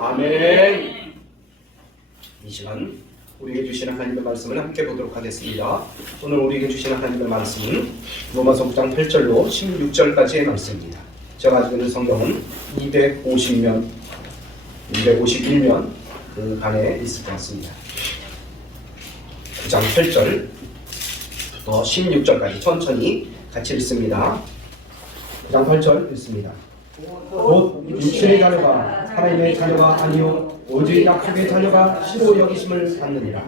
아멘. 이 시간 우리에게 주시는 하나님의 말씀을 함께 보도록 하겠습니다. 오늘 우리에게 주시는 하나님의 말씀은 로마서 9장 8절로 16절까지의 말씀입니다. 제가 가지고 있는 성경은 251면 그 반에 있을 것 같습니다. 9장 8절부터 16절까지 천천히 같이 읽습니다. 9장 8절 읽습니다. 곧 육신의 자녀가 하나님의 자녀가 아니요 오직 약속의 자녀가 시로 여기심을 받느니라.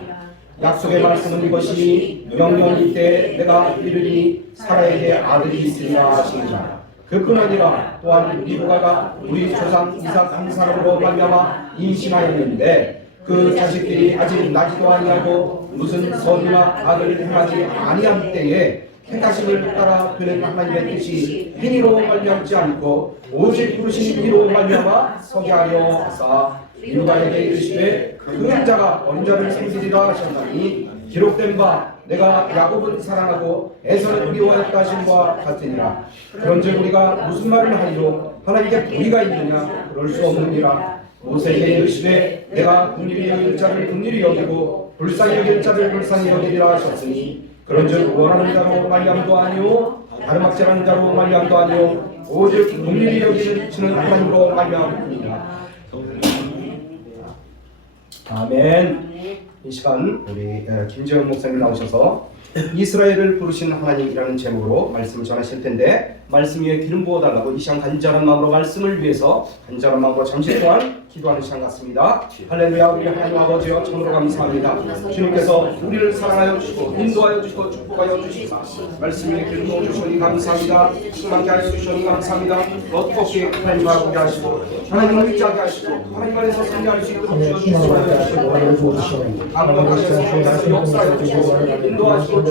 약속의 말씀은 이것이니 영영이 때 내가 이르리니 사라에게 아들이 있으리라 하시니라. 그뿐 아니라 또한 리브가가 우리 조상 이삭 한 사람으로 말미암아 임신하였는데 그 자식들이 아직 나지도 아니하고 무슨 선이나 악을 행하지 아니한 때에 택하심을 따라 그는 하나님의 뜻이 행위로 말미암지 않고 오직 부르신 이로 말미암아 서게 하려 하사 리브가에게 이르시되 그 자가 어린 자를 생기리라 하셨나니 기록된 바 내가 야곱은 사랑하고 에서는 미워했다 하심과 같으니라. 그런즉 우리가 무슨 말을 하리요 하나님께 도리가 있느냐 그럴 수 없느니라. 모세에게 이르시되 내가 긍휼히 여길 자를 긍휼히 여기고 불쌍히 여길 자를 불쌍히 여기리라 하셨으니 그런즉 원하는 자로 말미암도 아니요 다른 악질하는 자로 말미암도 아니요 오직 긍휼히 여기시는 하나님으로 말미암으니라. 아멘. 이 시간 우리 김재영 목사님 나오셔서 이스라엘을 부르신 하나님이라는 제목으로 말씀을 전하실 텐데 말씀 위에 기름 부어달라고 이 시간 간절한 마음으로 말씀을 위해서 간절한 마음으로 잠시 동안 기도하는 시간 같습니다. 할렐루야. 우리 하나님 아버지여 참으로 감사합니다. 주님께서 우리를 사랑하여 주시고 인도하여 주시고 축복하여 주시고 말씀 위에 기름 부어 주시니 감사합니다. 충만케 하여 주시니 감사합니다. 어떻게 하나님 바라보게 하시고 하나님을 의지하게 하시고 하나님 안에서 승리할 수 있도록 주시옵소서. 아무도 다시 하나님께서 역사해 주시고 인도하시고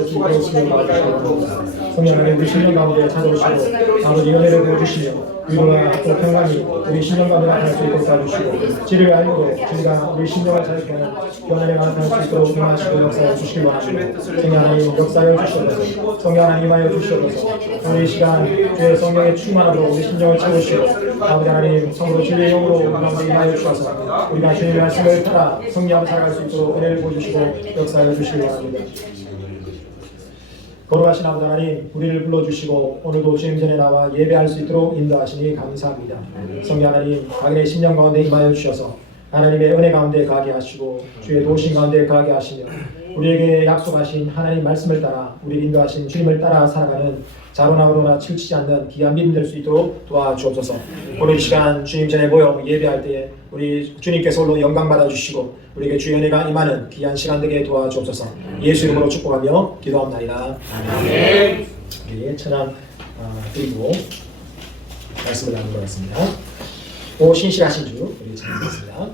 성령 안에 우리 신령 가운데 찾아오시고 아버지 은혜를 보여주시며 위로와 또 평강이 우리 신령 가운데 나타날 수 있도록 도와주시고 지리를 알고 진리가 우리 신령을 자유케하는 변화에 나타날 수 있도록 응하시고 역사해 주시기 원합니다. 성령 하나님 역사하여 주시옵소서. 성령 하나님 임하여 주시옵소서. 오늘 이 시간 주의 성령의 충만함으로 우리 신령을 채우시고 아버지 하나님 성으로 진리의 영으로 우리 가운데 임하여 주셔서 우리가 주님의 말씀을 따라 성리하며 살아갈 수 있도록 은혜를 보여주시고 역사하여 주시기 원합니다. 거룩하신 아버지 하나님, 우리를 불러주시고 오늘도 주님 전에 나와 예배할 수 있도록 인도하시니 감사합니다. 성령 하나님, 자기의 심령 가운데 임하여 주셔서 하나님의 은혜 가운데 가게 하시고 주의 도우심 가운데 가게 하시며 우리에게 약속하신 하나님 말씀을 따라 우리 인도하신 주님을 따라 살아가는 자로나오로나 치우치지 않는 귀한 믿음 될 수 있도록 도와주옵소서. 오늘 이 시간 주님 전에 모여 예배할 때에 우리 주님께서 홀로 영광 받아주시고 우리에게 주의 은혜가 임하는 귀한 시간 되게 도와주옵소서. 예수 이름으로 축복하며 기도합나이다. 아멘. 우리 찬양 드리고 말씀을 나누도록 하겠습니다. 오 신실하신 주 우리 찬양하겠습니다.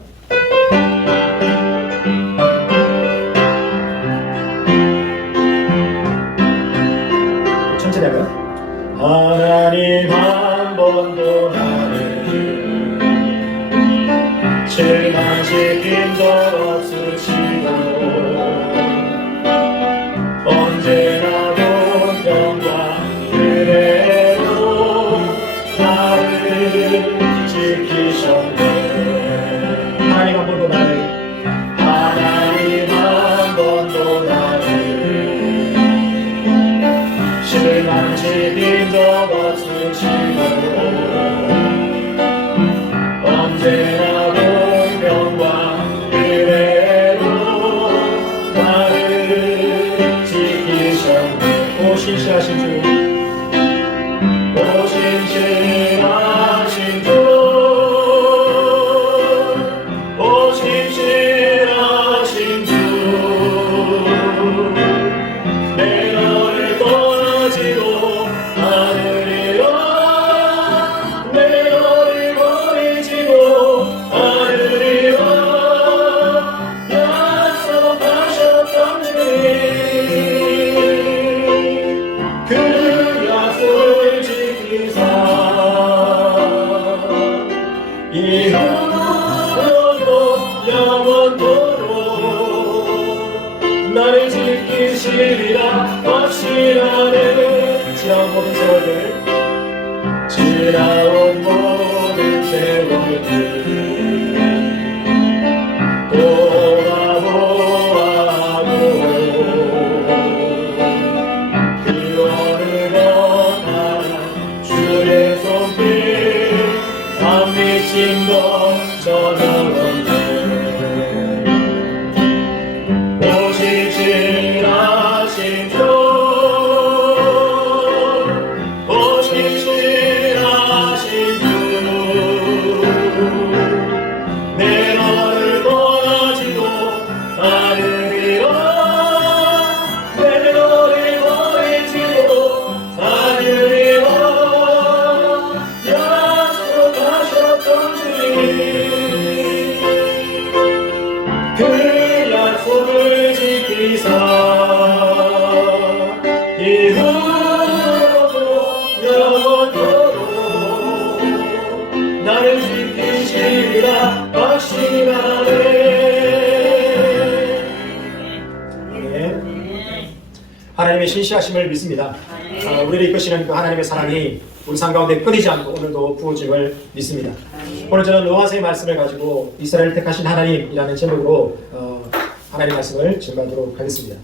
천천히 하면 하나님 한 번도 나를 실망시킨 적 없으시고 언제나 공평과 은혜로 나를 지키셨네. 하나님 한 번도 나를 실망시킨 적 없으시고 언제나 공평과 은혜로 나를 지키셨네. 오 신실하신 주, 오 신실하신 주, 그 약속을 지키사 이후로도 영원토록 나를 지키시리라 확신하네. 하나님의 신실하심을 믿습니다. 우리를 이끄시는 그 하나님의 사랑이 우리 삶 가운데 끊이지 않고 오늘도 부어짐을 믿습니다. 오늘 저는 로마서의 말씀을 가지고 이스라엘을 택하신 하나님이라는 제목으로 하나님의 말씀을 증거하도록 하겠습니다.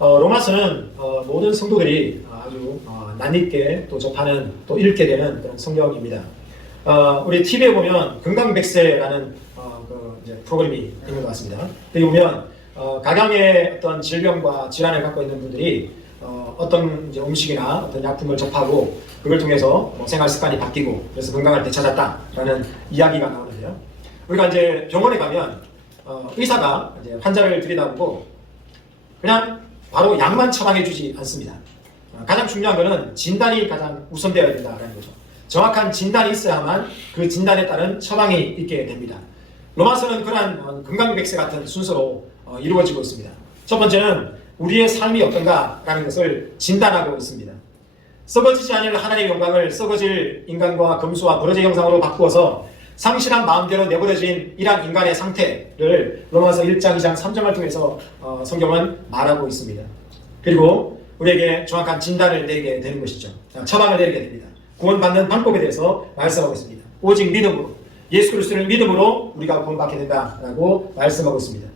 로마서는 모든 성도들이 아주 낯익게 또 접하는 또 읽게 되는 그런 성경입니다. 우리 TV에 보면 건강백세라는 프로그램이 있는 것 같습니다. 여기 보면 각양의 어떤 질병과 질환을 갖고 있는 분들이 어떤 이제 음식이나 어떤 약품을 접하고 그걸 통해서 생활 습관이 바뀌고 그래서 건강을 되찾았다라는 이야기가 나오는데요. 우리가 이제 병원에 가면 의사가 이제 환자를 들여다보고 그냥 바로 약만 처방해주지 않습니다. 가장 중요한 것은 진단이 가장 우선되어야 된다는 거죠. 정확한 진단이 있어야만 그 진단에 따른 처방이 있게 됩니다. 로마서는 그러한 건강백세 같은 순서로 이루어지고 있습니다. 첫 번째는 우리의 삶이 어떤가라는 것을 진단하고 있습니다. 썩어지지 않을 하나님의 영광을 썩어질 인간과 금수와 버러지 형상으로 바꾸어서 상실한 마음대로 내버려진 이러한 인간의 상태를 로마서 1장, 2장, 3장을 통해서 성경은 말하고 있습니다. 그리고 우리에게 정확한 진단을 내리게 되는 것이죠. 처방을 내리게 됩니다. 구원받는 방법에 대해서 말씀하고 있습니다. 오직 믿음으로, 예수 그리스도를 믿음으로 우리가 구원받게 된다라고 말씀하고 있습니다.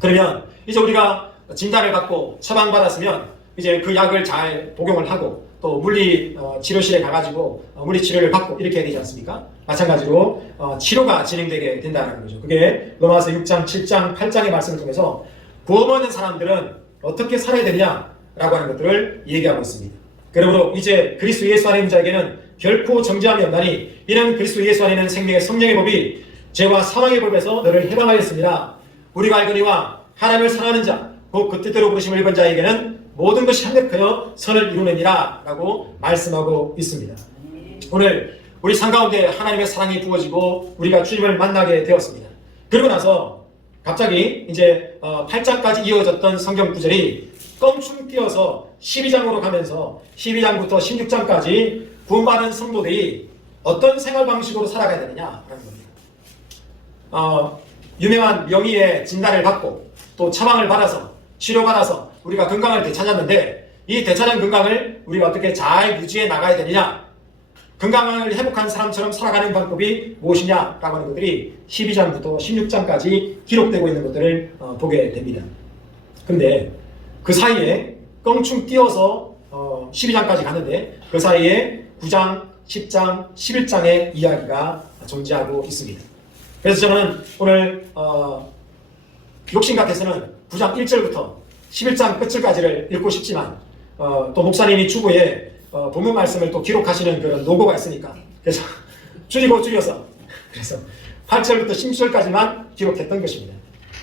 그러면 이제 우리가 진단을 받고 처방받았으면 이제 그 약을 잘 복용을 하고 또 물리 치료실에 가가지고 물리 치료를 받고 이렇게 해야 되지 않습니까? 마찬가지로 치료가 진행되게 된다는 거죠. 그게 로마서 6장, 7장, 8장의 말씀을 통해서 구원받는 사람들은 어떻게 살아야 되냐라고 하는 것들을 얘기하고 있습니다. 그러므로 이제 그리스도 예수 안에 있는 자에게는 결코 정죄함이 없나니 이는 그리스도 예수 안에 있는 생명의 성령의 법이 죄와 사망의 법에서 너를 해방하였습니다. 우리가 알거니와 하나님을 사랑하는 자, 곧 그 뜻대로 부르심을 입은 자에게는 모든 것이 합력하여 선을 이루느니라 라고 말씀하고 있습니다. 오늘 우리 삶 가운데 하나님의 사랑이 부어지고 우리가 주님을 만나게 되었습니다. 그러고 나서 갑자기 이제 8장까지 이어졌던 성경 구절이 껑충 뛰어서 12장으로 가면서 12장부터 16장까지 구원받은 성도들이 어떤 생활 방식으로 살아가야 되느냐라는 겁니다. 유명한 명의의 진단을 받고 또 처방을 받아서 치료받아서 우리가 건강을 되찾았는데 이 되찾은 건강을 우리가 어떻게 잘 유지해 나가야 되느냐, 건강을 회복한 사람처럼 살아가는 방법이 무엇이냐라고 하는 것들이 12장부터 16장까지 기록되고 있는 것들을 보게 됩니다. 그런데 그 사이에 껑충 뛰어서 12장까지 가는데 그 사이에 9장, 10장, 11장의 이야기가 존재하고 있습니다. 그래서 저는 오늘 욕심 같아서는 9장 1절부터 11장 끝을까지를 읽고 싶지만 또 목사님이 주보에 본문 말씀을 또 기록하시는 그런 노고가 있으니까 그래서 줄여서 그래서 8절부터 16절까지만 기록했던 것입니다.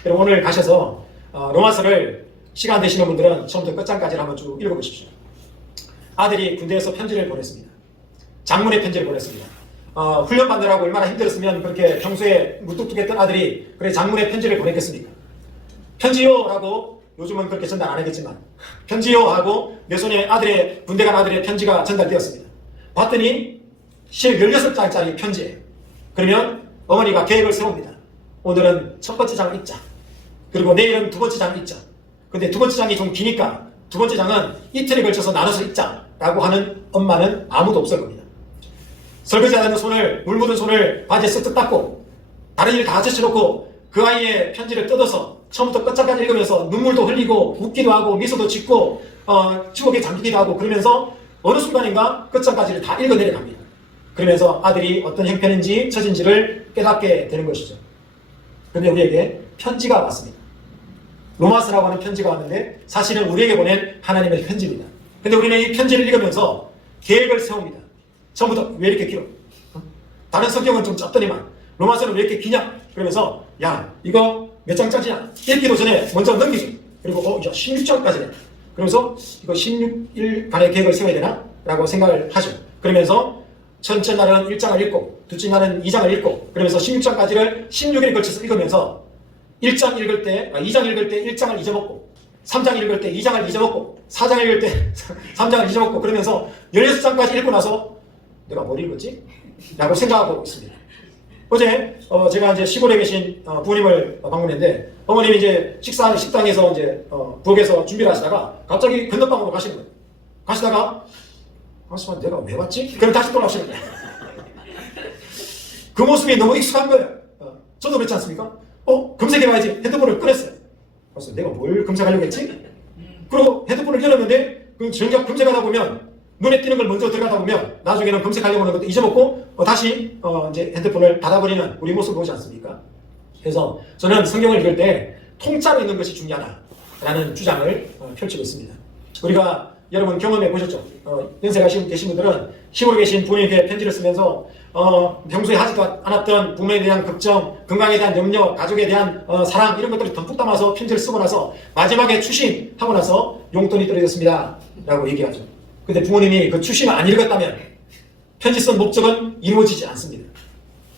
그럼 오늘 가셔서 로마서를 시간 되시는 분들은 처음부터 끝장까지 한번 쭉 읽어보십시오. 아들이 군대에서 편지를 보냈습니다. 장문의 편지를 보냈습니다. 훈련 받느라고 얼마나 힘들었으면 그렇게 평소에 무뚝뚝했던 아들이 그래 장문의 편지를 보냈겠습니까? 편지요 라고 요즘은 그렇게 전달 안 하겠지만 편지요 하고 내 손에 아들의 군대 간 아들의 편지가 전달되었습니다. 봤더니 16장짜리 편지예요. 그러면 어머니가 계획을 세웁니다. 오늘은 첫 번째 장을 읽자. 그리고 내일은 두 번째 장을 읽자. 근데 두 번째 장이 좀 기니까 두 번째 장은 이틀에 걸쳐서 나눠서 읽자 라고 하는 엄마는 아무도 없을 겁니다. 설거지하는 손을, 물 묻은 손을 바지에 쓱쓱 닦고 다른 일 다 제쳐놓고 그 아이의 편지를 뜯어서 처음부터 끝까지 읽으면서 눈물도 흘리고 웃기도 하고 미소도 짓고 추억에 잠기기도 하고 그러면서 어느 순간인가 끝장까지를 다 읽어내려갑니다. 그러면서 아들이 어떤 형편인지 처진지를 깨닫게 되는 것이죠. 그런데 우리에게 편지가 왔습니다. 로마서라고 하는 편지가 왔는데 사실은 우리에게 보낸 하나님의 편지입니다. 근데 우리는 이 편지를 읽으면서 계획을 세웁니다. 처음부터 왜 이렇게 길어? 다른 성경은 좀 짧더니만 로마서는 왜 이렇게 기냐? 그러면서 야 이거 몇 장짜리야? 읽기도 전에 먼저 넘기죠. 그리고 이제 16장까지네. 그러면서 이거 16일간의 계획을 세워야 되나? 라고 생각을 하죠. 그러면서 첫째 날은 1장을 읽고 듣지 않은 2장을 읽고 그러면서 16장까지를 16일에 걸쳐서 읽으면서 2장 읽을 때 1장을 잊어먹고 3장 읽을 때 2장을 잊어먹고 4장 읽을 때 3장을 잊어먹고 그러면서 16장까지 읽고 나서 내가 뭘 읽었지? 라고 생각하고 있습니다. 어제 제가 이제 시골에 계신 부모님을 방문했는데 어머님이 이제 식당에서 이제 부엌에서 준비를 하시다가 갑자기 건너방으로 가시는 거예요. 가시다가 내가 왜 왔지? 그럼 다시 돌아오시는 거예요. 그 모습이 너무 익숙한 거예요. 저도 그렇지 않습니까? 검색해봐야지. 핸드폰을 꺼냈어요. 그래서 내가 뭘 검색하려고 했지? 그리고 핸드폰을 열었는데 정작 검색하다 보면 눈에 띄는 걸 먼저 들어가다 보면 나중에는 검색하려고 하는 것도 잊어먹고 다시 이제 핸드폰을 닫아버리는 우리 모습을 보지 않습니까? 그래서 저는 성경을 읽을 때 통짜로 읽는 것이 중요하다라는 주장을 펼치고 있습니다. 우리가 여러분 경험해 보셨죠? 연세가 계신 분들은 시골에 계신 부모님께 편지를 쓰면서 평소에 하지도 않았던 부모에 대한 걱정, 건강에 대한 염려, 가족에 대한 사랑 이런 것들을 듬뿍 담아서 편지를 쓰고 나서 마지막에 추심하고 나서 용돈이 떨어졌습니다 라고 얘기하죠. 근데 부모님이 그 추심을 안 읽었다면 편지 쓴 목적은 이루어지지 않습니다.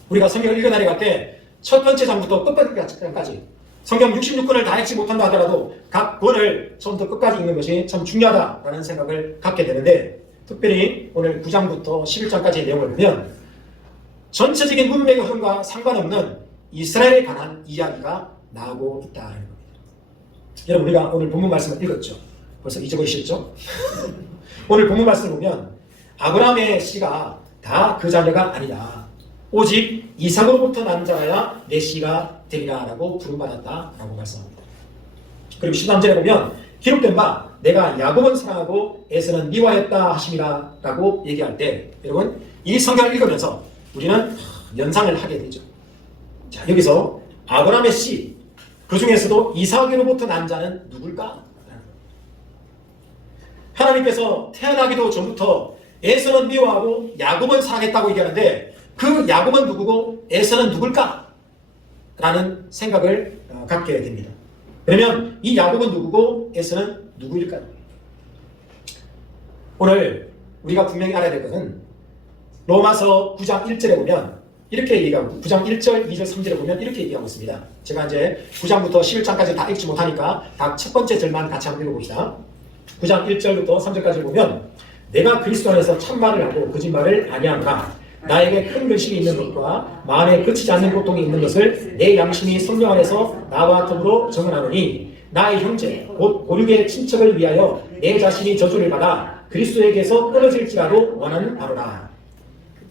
우리가 성경을 읽어나갈 때 첫 번째 장부터 끝까지 성경 66권을 다 읽지 못한다 하더라도 각 권을 처음부터 끝까지 읽는 것이 참 중요하다라는 생각을 갖게 되는데 특별히 오늘 9장부터 11장까지의 내용을 보면 전체적인 문맥의 흐름과 상관없는 이스라엘에 관한 이야기가 나오고 있다는 겁니다. 여러분 우리가 오늘 본문 말씀을 읽었죠? 벌써 잊어버리셨죠? 오늘 본문 말씀을 보면 아브라함의 씨가 다 그 자녀가 아니다. 오직 이삭으로부터 난 자라야 내 씨가 되리라 라고 부름받았다라고 말씀합니다. 그리고 13절에 보면 기록된 바 내가 야곱은 사랑하고 에서는 미워했다 하심이라 라고 얘기할 때 여러분 이 성경을 읽으면서 우리는 연상을 하게 되죠. 자 여기서 아브라함의 씨 그 중에서도 이삭으로부터 난 자는 누굴까? 하나님께서 태어나기도 전부터 에서는 미워하고 야곱은 사랑했다고 얘기하는데 그 야곱은 누구고 에서는 누굴까? 라는 생각을 갖게 됩니다. 그러면 이 야곱은 누구고 에서는 누구일까요? 오늘 우리가 분명히 알아야 될 것은 로마서 9장 1절에 보면 이렇게 얘기하고 9장 1절, 2절, 3절에 보면 이렇게 얘기하고 있습니다. 제가 이제 9장부터 11장까지 다 읽지 못하니까 각 첫 번째 절만 같이 한번 읽어봅시다. 9장 1절부터 3절까지 보면 내가 그리스도 안에서 참말을 하고 거짓말을 아니하노라. 나에게 큰 근심이 있는 것과 마음에 그치지 않는 고통이 있는 것을 내 양심이 성령 안에서 나와 더불어 정언하노니 나의 형제 곧 고륙의 친척을 위하여 내 자신이 저주를 받아 그리스도에게서 끊어질지라도 원하는 바로라.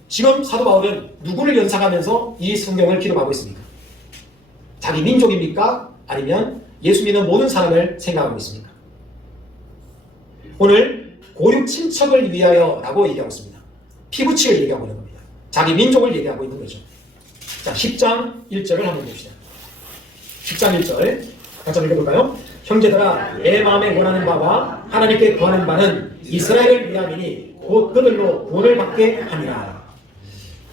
지금 사도 바울은 누구를 연상하면서 이 성경을 기록하고 있습니까? 자기 민족입니까? 아니면 예수 믿는 모든 사람을 생각하고 있습니까? 오늘 고륙 친척을 위하여 라고 얘기하고 있습니다. 피부치를 얘기하고 있는 겁니다. 자기 민족을 얘기하고 있는 거죠. 자, 10장 1절을 한번 봅시다. 10장 1절 같이 한번 읽어볼까요? 형제들아 내 마음에 원하는 바와 하나님께 구하는 바는 이스라엘을 위함이니 곧 그들로 구원을 받게 함이라.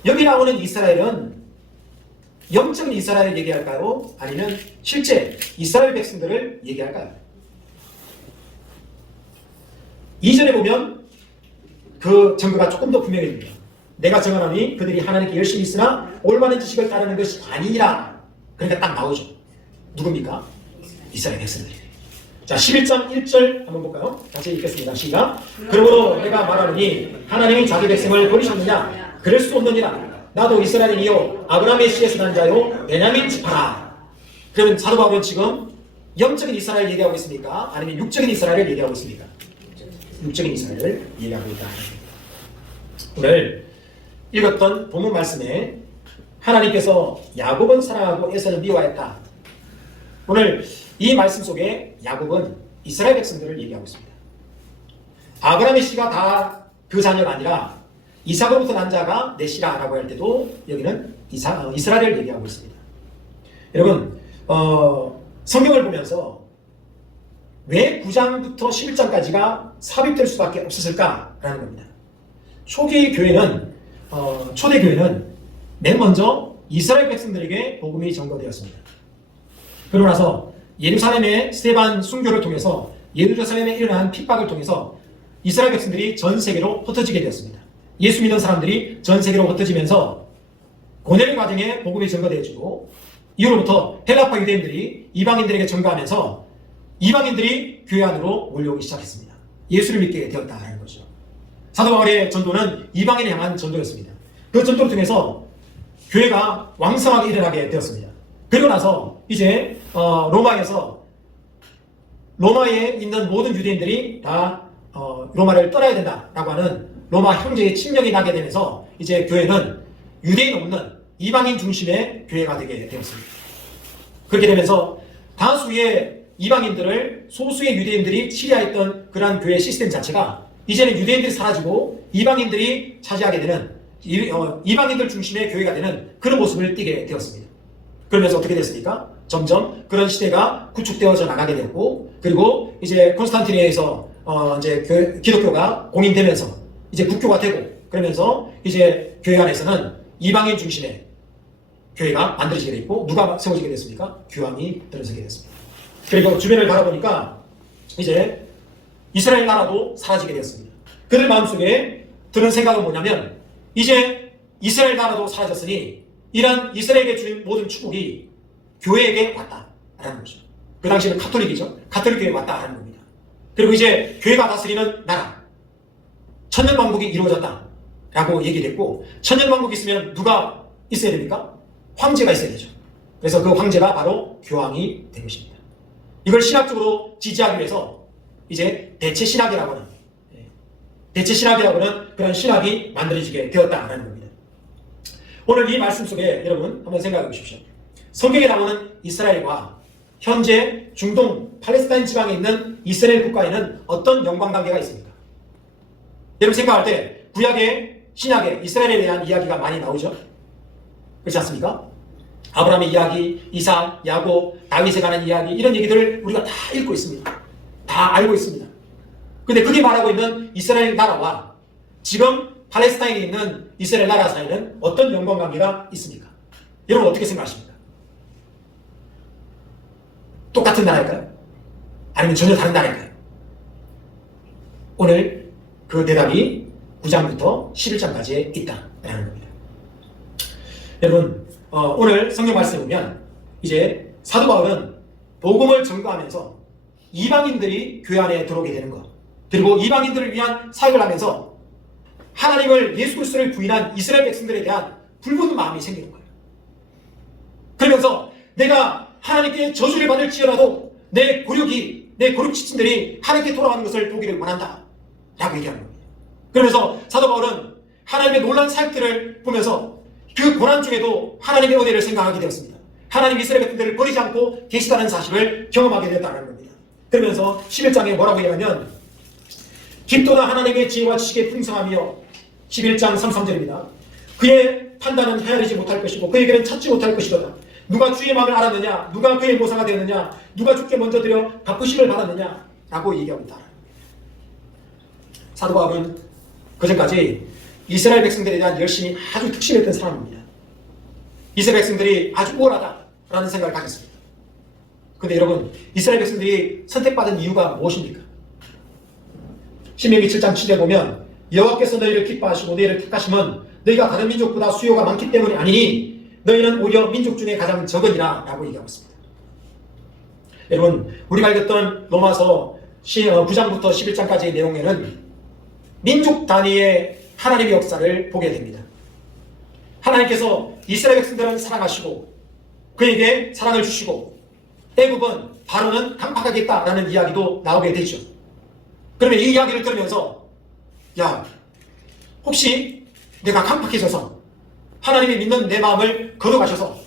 여기 나오는 이스라엘은 영적인 이스라엘을 얘기할까요? 아니면 실제 이스라엘 백성들을 얘기할까요? 2절에 보면 그 증거가 조금 더 분명해집니다. 내가 정하노니 그들이 하나님께 열심히 있으나 올바른 지식을 따르는 것이 아니니라. 그러니까 딱 나오죠. 누굽니까? 이스라엘 백성들이에요. 자, 11장 1절 한번 볼까요? 같이 읽겠습니다. 시작. 그러므로 내가 말하노니 하나님이 자기 백성을 버리셨느냐? 그럴 수 없느니라. 나도 이스라엘이요 아브라함의 씨에서 난 자요 베냐민 지파라. 그러면 사도 바울은 지금 영적인 이스라엘 얘기하고 있습니까? 아니면 육적인 이스라엘을 얘기하고 있습니까? 육적인 이스라엘을 얘기하고 있다. 오늘 읽었던 본문 말씀에 하나님께서 야곱은 사랑하고 에서는 미워했다. 오늘 이 말씀 속에 야곱은 이스라엘 백성들을 얘기하고 있습니다. 아브라함의 씨가 다 그 자녀가 아니라 이삭으로부터 난 자가 내 씨라라고 할 때도 여기는 이스라엘을 얘기하고 있습니다. 여러분 성경을 보면서 왜 9장부터 11장까지가 삽입될 수밖에 없었을까라는 겁니다. 초대 교회는 맨 먼저 이스라엘 백성들에게 복음이 전거되었습니다. 그러고 나서 예루살렘의 스데반 순교를 통해서 예루살렘에 일어난 핍박을 통해서 이스라엘 백성들이 전 세계로 흩어지게 되었습니다. 예수 믿는 사람들이 전 세계로 흩어지면서 고넬의 과정에 복음이 전거되어지고 이후로부터 헬라파 유대인들이 이방인들에게 전가하면서 이방인들이 교회 안으로 몰려오기 시작했습니다. 예수를 믿게 되었다는 거죠. 사도 바울의 전도는 이방인을 향한 전도였습니다. 그 전도를 통해서 교회가 왕성하게 일어나게 되었습니다. 그리고 나서 이제 로마에 있는 모든 유대인들이 다 로마를 떠나야 된다라고 하는 로마 형제의 침령이 나게 되면서 이제 교회는 유대인 없는 이방인 중심의 교회가 되게 되었습니다. 그렇게 되면서 다수의 이방인들을 소수의 유대인들이 치리하였던 그러한 교회 시스템 자체가 이제는 유대인들이 사라지고 이방인들이 차지하게 되는 이방인들 중심의 교회가 되는 그런 모습을 띠게 되었습니다. 그러면서 어떻게 됐습니까? 점점 그런 시대가 구축되어져 나가게 되었고, 그리고 이제 콘스탄티니에서 이제 기독교가 공인되면서 이제 국교가 되고, 그러면서 이제 교회 안에서는 이방인 중심의 교회가 만들어지게 됐고, 누가 세워지게 됐습니까? 교황이 들어서게 됐습니다. 그리고 주변을 바라보니까 이제 이스라엘 나라도 사라지게 되었습니다. 그들 마음속에 드는 생각은 뭐냐면, 이제 이스라엘 나라도 사라졌으니 이런 이스라엘에 주인 모든 축복이 교회에게 왔다라는 거죠. 그 당시에는 카톨릭이죠. 카톨릭 교회에 왔다라는 겁니다. 그리고 이제 교회가 다스리는 나라, 천년왕국이 이루어졌다라고 얘기됐고, 천년왕국이 있으면 누가 있어야 됩니까? 황제가 있어야 되죠. 그래서 그 황제가 바로 교황이 된 것입니다. 이걸 신학적으로 지지하기 위해서 이제 대체신학이라고 하는 그런 신학이 만들어지게 되었다라는 겁니다. 오늘 이 말씀 속에 여러분 한번 생각해 보십시오. 성경에 나오는 이스라엘과 현재 중동 팔레스타인 지방에 있는 이스라엘 국가에는 어떤 연관관계가 있습니까? 여러분 생각할 때 구약의 신약에 이스라엘에 대한 이야기가 많이 나오죠. 그렇지 않습니까? 아브라함의 이야기, 이삭, 야곱, 다윗에 관한 이야기, 이런 얘기들을 우리가 다 읽고 있습니다. 다 알고 있습니다. 근데 그게 말하고 있는 이스라엘 나라와 지금 팔레스타인에 있는 이스라엘 나라 사이에는 어떤 연관관계가 있습니까? 여러분 어떻게 생각하십니까? 똑같은 나라일까요? 아니면 전혀 다른 나라일까요? 오늘 그 대답이 9장부터 11장까지에 있다라는 겁니다. 여러분 오늘 성경 말씀을 보면 이제 사도 바울은 복음을 전가하면서 이방인들이 교회 안에 들어오게 되는 것, 그리고 이방인들을 위한 사역을 하면서 하나님을 예수 그리스도를 부인한 이스라엘 백성들에 대한 불붙는 마음이 생기는 거예요. 그러면서 내가 하나님께 저주를 받을지어라도 내 고륙 지친들이 하나님께 돌아가는 것을 보기를 원한다 라고 얘기하는 겁니다. 그러면서 사도 바울은 하나님의 놀라운 사역들을 보면서 그 고난 중에도 하나님의 은혜를 생각하게 되었습니다. 하나님 이스라엘 백성들을 버리지 않고 계시다는 사실을 경험하게 되었다는 겁니다. 그러면서 11장에 뭐라고 얘기하면, 깊도다 하나님의 지혜와 지식의 풍성함이요, 11장 33절입니다. 그의 판단은 헤아리지 못할 것이고 그의 길은 찾지 못할 것이로다. 누가 주의 마음을 알았느냐? 누가 그의 모사가 되었느냐? 누가 주께 먼저 드려 갚으심을 받았느냐? 라고 얘기하고 있다. 사도 바울은 그전까지 이스라엘 백성들에 대한 열심이 아주 특심했던 사람입니다. 이스라엘 백성들이 아주 우월하다라는 생각을 가졌습니다. 그런데 여러분, 이스라엘 백성들이 선택받은 이유가 무엇입니까? 신명기 7장 7에 보면 여호와께서 너희를 기뻐하시고 너희를 택하심은 너희가 다른 민족보다 수요가 많기 때문이 아니니 너희는 오히려 민족 중에 가장 적으니라 라고 얘기하고 있습니다. 여러분, 우리가 읽었던 로마서 9장부터 11장까지의 내용에는 민족 단위의 하나님의 역사를 보게 됩니다. 하나님께서 이스라엘 백성들은 사랑하시고 그에게 사랑을 주시고 애굽은 바로는 강팍하겠다라는 이야기도 나오게 되죠. 그러면 이 이야기를 들으면서, 야, 혹시 내가 강팍해져서 하나님이 믿는 내 마음을 거둬가셔서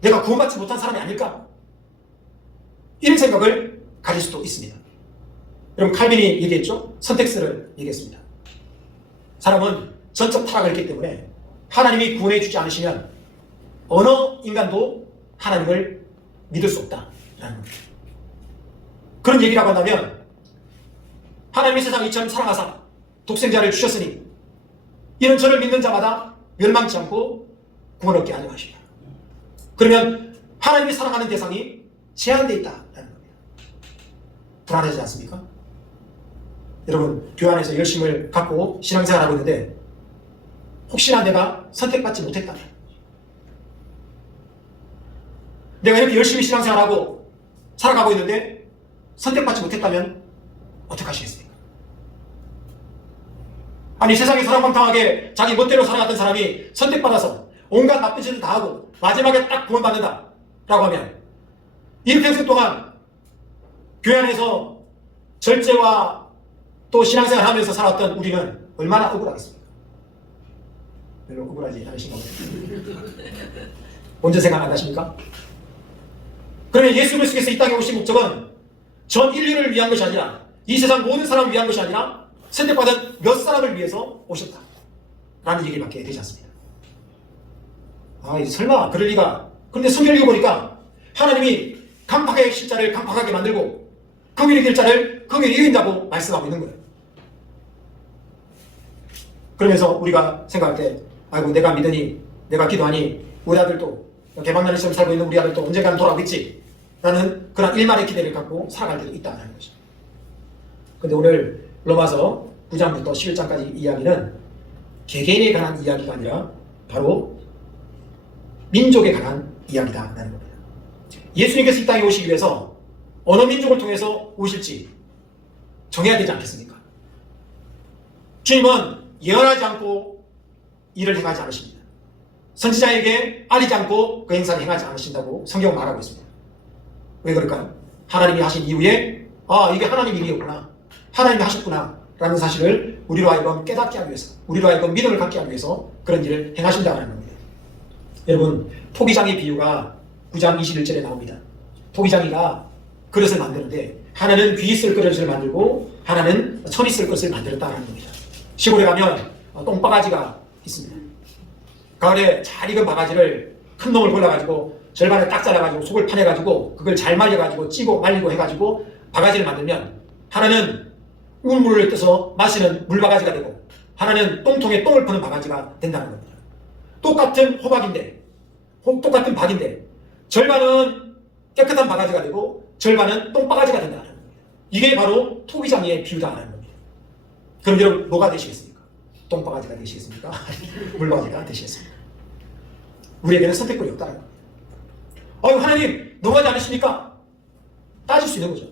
내가 구원받지 못한 사람이 아닐까? 이런 생각을 가질 수도 있습니다. 여러분, 칼빈이 얘기했죠? 선택스를 얘기했습니다. 사람은 전적 타락을 했기 때문에 하나님이 구원해 주지 않으시면 어느 인간도 하나님을 믿을 수 없다라는 겁니다. 그런 얘기라고 한다면, 하나님이 세상 이처럼 사랑하사 독생자를 주셨으니 이는 저를 믿는 자마다 멸망치 않고 구원 얻게 하려 하십니다. 그러면 하나님이 사랑하는 대상이 제한되어 있다라는 겁니다. 불안하지 않습니까? 여러분, 교회 안에서 열심을 갖고 신앙생활하고 있는데 혹시나 내가 선택받지 못했다면, 내가 이렇게 열심히 신앙생활하고 살아가고 있는데 선택받지 못했다면 어떡하시겠습니까? 아니 세상에 사랑방탕하게 자기 멋대로 살아갔던 사람이 선택받아서 온갖 나쁜 짓을 다 하고 마지막에 딱 구원받는다 라고 하면 이 평생 동안 교회 안에서 절제와 또 신앙생활 하면서 살았던 우리는 얼마나 억울하겠습니까? 별로 억울하지 않으신가 보네요. 언제 생각 안 나십니까? 그러면 예수 그리스도께서 이 땅에 오신 목적은 전 인류를 위한 것이 아니라 이 세상 모든 사람을 위한 것이 아니라 선택받은 몇 사람을 위해서 오셨다 라는 얘기를 받게 되지 않습니다. 설마 그럴 리가. 그런데 성경을 읽어보니까 하나님이 강팍의 십자를 강팍하게 만들고 긍휼의 길자를 긍휼히 이긴다고 말씀하고 있는 거예요. 그러면서 우리가 생각할 때 아이고 내가 믿으니 내가 기도하니 우리 아들도 개방나는 시험 살고 있는 우리 아들도 언젠가는 돌아오겠지 라는 그런 일말의 기대를 갖고 살아갈 때도 있다는 것이죠. 근데 오늘 로마서 9장부터 11장까지 이야기는 개개인에 관한 이야기가 아니라 바로 민족에 관한 이야기다라는 겁니다. 예수님께서 이 땅에 오시기 위해서 어느 민족을 통해서 오실지 정해야 되지 않겠습니까? 주님은 예언하지 않고 일을 행하지 않으십니다. 선지자에게 알리지 않고 그 행사를 행하지 않으신다고 성경은 말하고 있습니다. 왜 그럴까요? 하나님이 하신 이후에 이게 하나님 일이었구나, 하나님이 하셨구나 라는 사실을 우리로 하여금 깨닫게 하기 위해서, 우리로 하여금 믿음을 갖게 하기 위해서 그런 일을 행하신다는 겁니다. 여러분, 토기장의 비유가 9장 21절에 나옵니다. 토기장이가 그릇을 만드는데 하나는 귀 있을 그릇을 만들고 하나는 천 있을 그릇을 만들었다는 겁니다. 시골에 가면 똥바가지가 있습니다. 가을에 잘 익은 바가지를 큰 놈을 골라가지고 절반을 딱 잘라가지고 속을 파내가지고 그걸 잘 말려가지고 찌고 말리고 해가지고 바가지를 만들면 하나는 우물을 떠서 마시는 물바가지가 되고 하나는 똥통에 똥을 푸는 바가지가 된다는 겁니다. 똑같은 호박인데, 똑같은 박인데 절반은 깨끗한 바가지가 되고 절반은 똥바가지가 된다는 겁니다. 이게 바로 토기장의 비유다라는 겁니다. 그럼 여러분 뭐가 되시겠습니까? 똥바가지가 되시겠습니까? 물바가지가 되시겠습니까? 우리에게는 선택권이 없다는 겁니다. 하나님 너무하지 않으십니까? 따질 수 있는 거죠.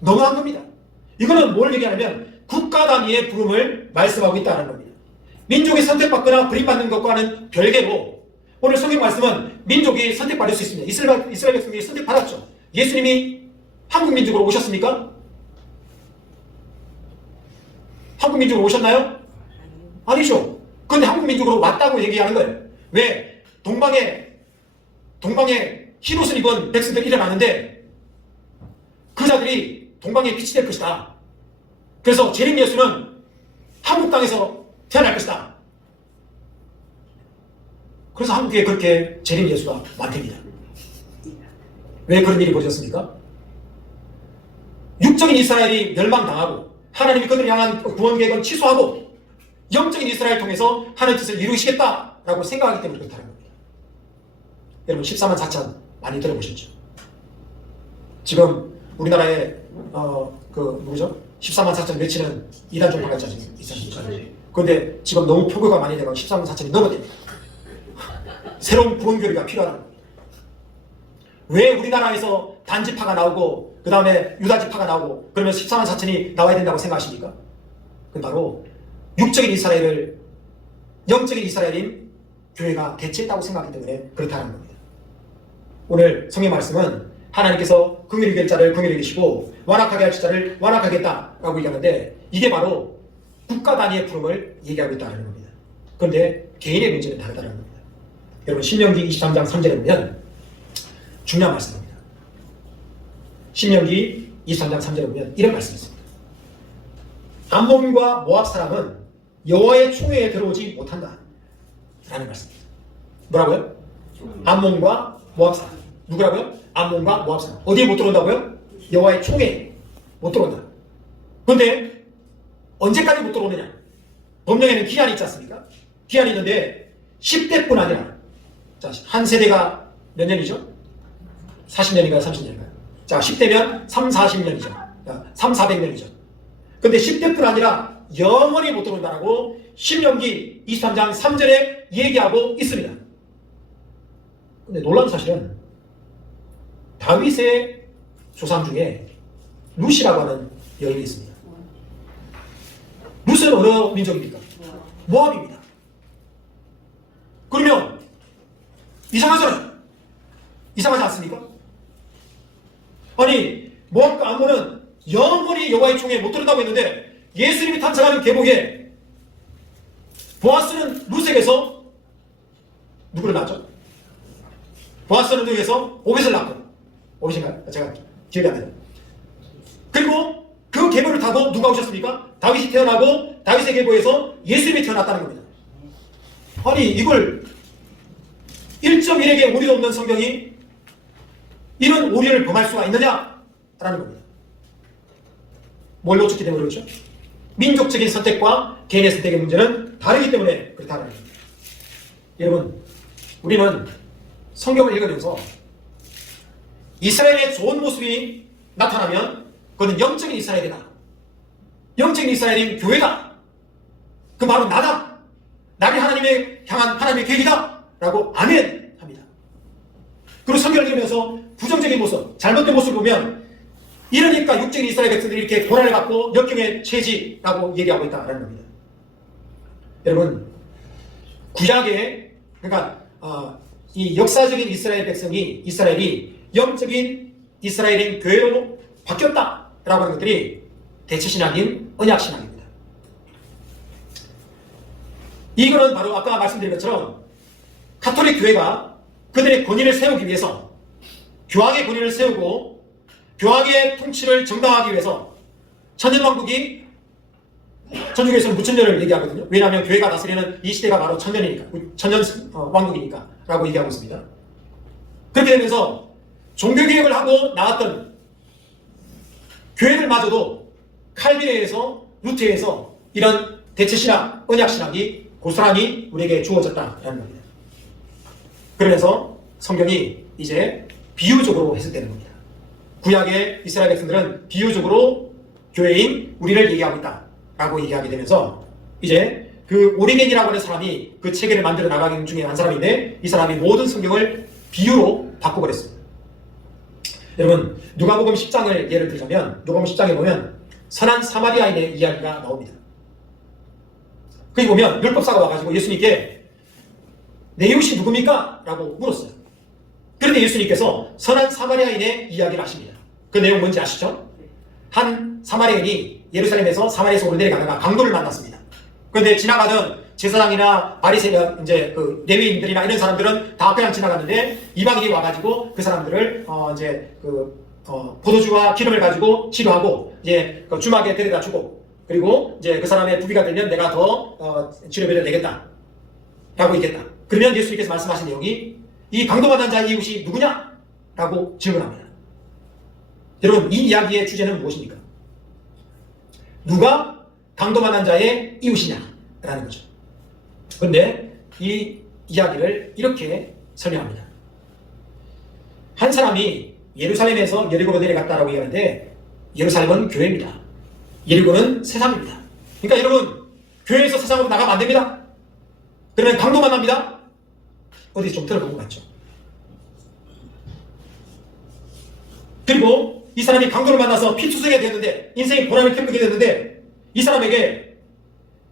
너무한 겁니다. 이거는 뭘 얘기하냐면 국가 단위의 부름을 말씀하고 있다는 겁니다. 민족이 선택받거나 버림받는 것과는 별개로 오늘 성경 말씀은 민족이 선택받을 수 있습니다. 이스라엘 백성이 선택받았죠. 예수님이 한국 민족으로 오셨습니까? 한국 민족으로 오셨나요? 아니죠. 그런데 한국 민족으로 왔다고 얘기하는 거예요. 왜? 동방에 흰 옷을 입은 백성들이 일어나는데 그 자들이 동방의 빛이 될 것이다. 그래서 재림 예수는 한국 땅에서 태어날 것이다. 그래서 한국에 그렇게 재림 예수가 많답니다. 왜 그런 일이 벌어졌습니까? 육적인 이스라엘이 멸망당하고 하나님이 그들을 향한 구원 계획을 취소하고 영적인 이스라엘을 통해서 하나님의 뜻을 이루시겠다라고 생각하기 때문에 그렇다는 겁니다. 여러분 14만 4천 많이 들어보셨죠? 지금 우리나라에 누구죠? 14만 4천 외치는 이단 종파가 있잖아요. 그런데 지금 너무 표교가 많이 돼서 14만 4천이 넘어집니다. 새로운 구원교리가 필요하다는 겁니다. 왜 우리나라에서 단지파가 나오고 그 다음에 유다지파가 나오고 그러면 14만 4천이 나와야 된다고 생각하십니까? 그건 바로 육적인 이스라엘을 영적인 이스라엘인 교회가 대체했다고 생각하기 때문에 그렇다는 겁니다. 오늘 성경 말씀은 하나님께서 긍휼히 될 자를 긍휼히 계시고 완악하게 할 자를 완악하겠다라고 얘기하는데 이게 바로 국가 단위의 부름을 얘기하고 있다는 겁니다. 그런데 개인의 문제는 다르다는 겁니다. 여러분 신명기 23장 3절에 보면 중요한 말씀입니다. 신명기 23장 3절에 보면 이런 말씀이 있습니다. 암몬과 모압 사람은 여호와의 총회에 들어오지 못한다 라는 말씀입니다. 뭐라고요? 암몬과 모압 사람. 누구라고요? 암몬과 모압 사람. 어디에 못 들어온다고요? 여호와의 총회에 못 들어온다. 그런데 언제까지 못 들어오느냐? 법령에는 기한이 있지 않습니까? 기한이 있는데 10대뿐 아니라 한 세대가 몇 년이죠? 40년인가요? 30년인가요? 자, 10대면 3, 40년이죠. 3, 400년이죠. 근데 10대뿐 아니라 영원히 못 들어온다라고 신명기 23장 3절에 얘기하고 있습니다. 근데 놀라운 사실은 다윗의 조상 중에 루시라고 하는 여인이 있습니다. 루스는 어느 민족입니까? 모압입니다. 그러면 이상하잖아요. 이상하지 않습니까? 아니 모압과 암몬은 영원히 여호와의 총에 못 들었다고 했는데 예수님이 탄생하는 계보에 보아스는 루색에서 누구를 낳았죠? 보아스는 루색에서 오벳을 낳고, 오벳인가요? 제가 기억이 안 나요. 그리고 그 계보를 타고 누가 오셨습니까? 다윗이 태어나고 다윗의 계보에서 예수님이 태어났다는 겁니다. 아니 이걸 1.1에게 오류도 없는 성경이 이런 오류를 범할 수가 있느냐라는 겁니다. 뭘 놓쳤기 때문에 그렇죠? 민족적인 선택과 개인의 선택의 문제는 다르기 때문에 그렇다는 겁니다. 여러분, 우리는 성경을 읽으면서 이스라엘의 좋은 모습이 나타나면 그것은 영적인 이스라엘이다. 영적인 이스라엘인 교회다. 그 바로 나다. 나를 하나님의 향한 하나님의 계획이다. 라고 아멘 합니다. 그리고 성경을 읽으면서 부정적인 모습, 잘못된 모습을 보면 이러니까 육적인 이스라엘 백성들이 이렇게 고난을 받고 역경에 처해지라고 얘기하고 있다는 겁니다. 여러분, 구약에 그러니까 이 역사적인 이스라엘 백성이 이스라엘이 영적인 이스라엘인 교회로 바뀌었다라고 하는 것들이 대체신학인 언약신학입니다. 이거는 바로 아까 말씀드린 것처럼 가톨릭 교회가 그들의 권위를 세우기 위해서 교황의 권위를 세우고 교황의 통치를 정당화하기 위해서 천년왕국이 천주교에서는 무천년을 얘기하거든요. 왜냐하면 교회가 다스리는 이 시대가 바로 천년이니까, 천년 왕국이니까 라고 얘기하고 있습니다. 그렇게 되면서 종교개혁을 하고 나왔던 교회들마저도 칼빈에서 루트에서 이런 대체신학, 언약신학이 고스란히 우리에게 주어졌다라는 겁니다. 그러면서 성경이 이제 비유적으로 해석되는 겁니다. 구약의 이스라엘 백성들은 비유적으로 교회인 우리를 얘기하고 있다라고 얘기하게 되면서 이제 그 오리겐이라고 하는 사람이 그 체계를 만들어 나가는 중에 한 사람인데 이 사람이 모든 성경을 비유로 바꿔버렸습니다. 여러분, 누가복음 10장을 예를 들자면 누가복음 10장에 보면 선한 사마리아인의 이야기가 나옵니다. 거기 보면 율법사가 와가지고 예수님께 내 이웃이 누굽니까? 라고 물었어요. 그런데 예수님께서 선한 사마리아인의 이야기를 하십니다. 그 내용 뭔지 아시죠? 한 사마리아인이 예루살렘에서 사마리아에서 오르내려가다가 강도를 만났습니다. 그런데 지나가던 제사장이나 바리새인 이제 그 레위인들이나 이런 사람들은 다 그냥 지나갔는데 이방인이 와가지고 그 사람들을 포도주와 기름을 가지고 치료하고 이제 그 주막에 데려다 주고 그리고 이제 그 사람의 부비가 되면 내가 더 치료비를 내겠다 라고 얘기했다. 그러면 예수님께서 말씀하신 내용이 이 강도받은 자의 이웃이 누구냐? 라고 질문합니다. 여러분, 이 이야기의 주제는 무엇입니까? 누가 강도받은 자의 이웃이냐? 라는 거죠. 그런데 이 이야기를 이렇게 설명합니다. 한 사람이 예루살렘에서 여리고로 내려갔다라고 얘기하는데 예루살렘은 교회입니다. 여리고는 세상입니다. 그러니까 여러분, 교회에서 세상으로 나가면 안 됩니다. 그러면 강도 만납니다. 어디서 좀 들어본 것 같죠? 그리고 이 사람이 강도를 만나서 피투성이가 되었는데 인생의 고난을 겪게 되었는데 이 사람에게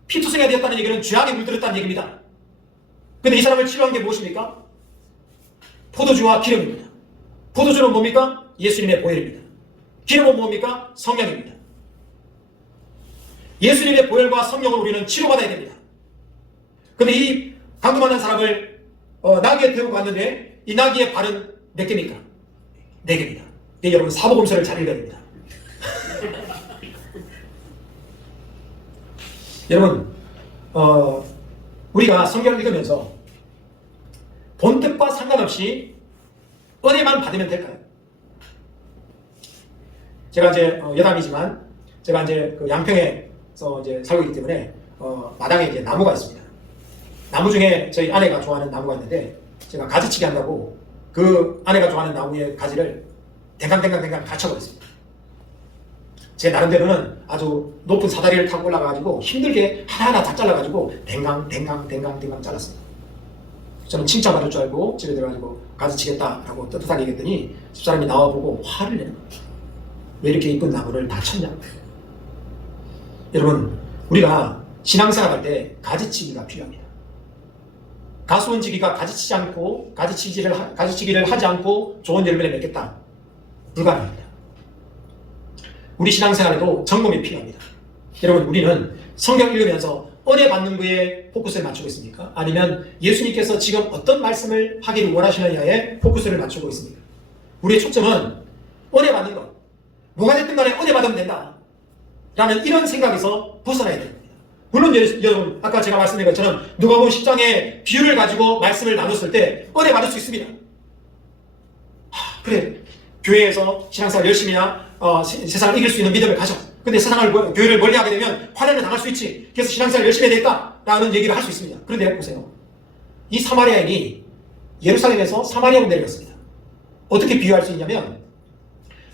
피투성이가 되었다는 얘기는 죄악에 물들었다는 얘기입니다. 근데 이 사람을 치료한 게 무엇입니까? 포도주와 기름입니다. 포도주는 뭡니까? 예수님의 보혈입니다. 기름은 뭡니까? 성령입니다. 예수님의 보혈과 성령을 우리는 치료받아야 됩니다. 근데 이 강도만한 사람을 나귀에 태우고 갔는데 이 나귀의 발은 몇 개입니까? 4개입니다. 네, 여러분 사복음서를 잘 읽어야 됩니다. 여러분 우리가 성경을 읽으면서 본뜻과 상관없이 은혜만 받으면 될까요? 제가 이제 여담이지만 제가 이제 그 양평에서 이제 살고 있기 때문에 마당에 이제 나무가 있습니다. 나무 중에 저희 아내가 좋아하는 나무가 있는데 제가 가지치기 한다고 그 아내가 좋아하는 나무의 가지를 댕강댕강 갇혀버렸습니다. 제 나름대로는 아주 높은 사다리를 타고 올라가가지고 힘들게 하나하나 다 잘라가지고 댕강 잘랐습니다. 저는 칭찬받을 줄 알고 집에 들어가지고 가지치겠다라고 떳떳하게 얘기했더니 집사람이 나와보고 화를 내는 겁니다. 왜 이렇게 이쁜 나무를 다 쳤냐. 여러분, 우리가 신앙생활 할 때 가지치기가 필요합니다. 가수원지기가 가지치기를 하지 않고 좋은 열매를 맺겠다. 불가능합니다. 우리 신앙생활에도 점검이 필요합니다. 여러분, 우리는 성경 읽으면서 은혜 받는 거에 포커스를 맞추고 있습니까? 아니면 예수님께서 지금 어떤 말씀을 하기를 원하시느냐에 포커스를 맞추고 있습니까? 우리의 초점은 은혜 받는 것. 뭐가 됐든 간에 은혜 받으면 된다. 라는 이런 생각에서 벗어나야 됩니다. 물론 여러분, 아까 제가 말씀드린 것처럼 누가복음 10장의 비유를 가지고 말씀을 나눴을 때 은혜 받을 수 있습니다. 그래, 교회에서 신앙생활 열심히 해야 세상을 이길 수 있는 믿음을 가져. 근데 교회를 멀리하게 되면 환난을 당할 수 있지. 그래서 신앙생활 열심히 해야 되겠다라는 얘기를 할 수 있습니다. 그런데 보세요. 이 사마리아인이 예루살렘에서 사마리아로 내려갔습니다. 어떻게 비유할 수 있냐면